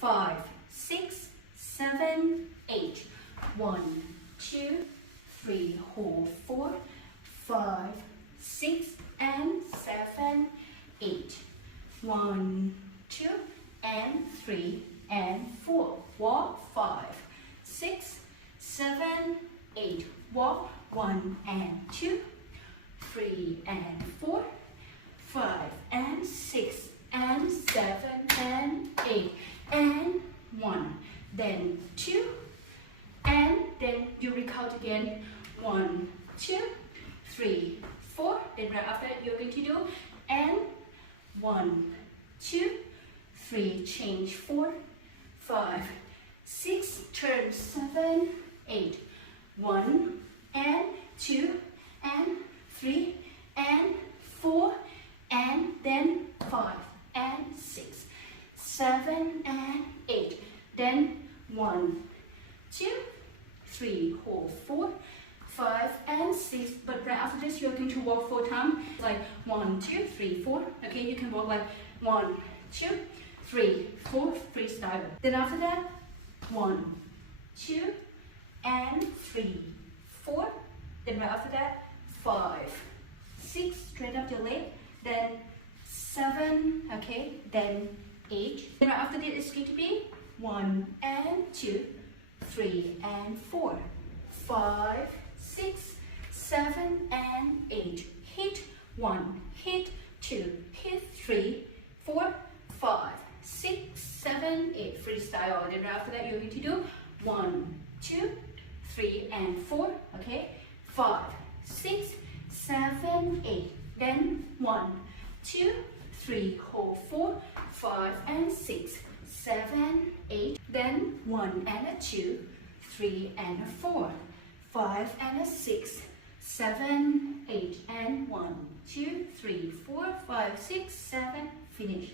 5, 6, 7, 8. 1, 2, 3, hold 4, 5, 6, and 7, 8. 1, 2, and 3, and 4. Walk 5, 6, 7, 8. Walk 1 and 2, 3 and 4, 5 and 6 and 7 and 8 and 1. Then 2 and then you recount again 1, 2, 3, 4. Then right after that you're going to do and 1, 2, 3, change 4, 5, 6, turn 7, 8, 1 and 2 and 3 and 4 and then 5 and 6, 7 and 8. Then 1, 2, 3, hold 4, 5 and 6. But right after this, you're going to walk 4 times. Like 1, 2, 3, 4. Okay, you can walk like 1, 2, 3, 4, freestyle. Then after that, 1, 2, and 3, 4. Then right after that, 5, 6, straight up your leg. Then 7, okay, then 8. Then right after that, it's going to be 1 and 2, 3 and 4, 5, 6, 7 and 8. Hit 1, hit 2, hit 3, 4, 5, 6, 7, 8. Freestyle. Then right after that, you're going to do 1, 2, 3 and 4. Okay, 5, 6, 7, 8. Then 1, 2, 3, hold 4, 5 and 6, 7, 8. Then 1 and a 2, 3 and a 4, 5 and a 6, 7, 8 and 1, 2, 3, 4, 5, 6, 7. Finish.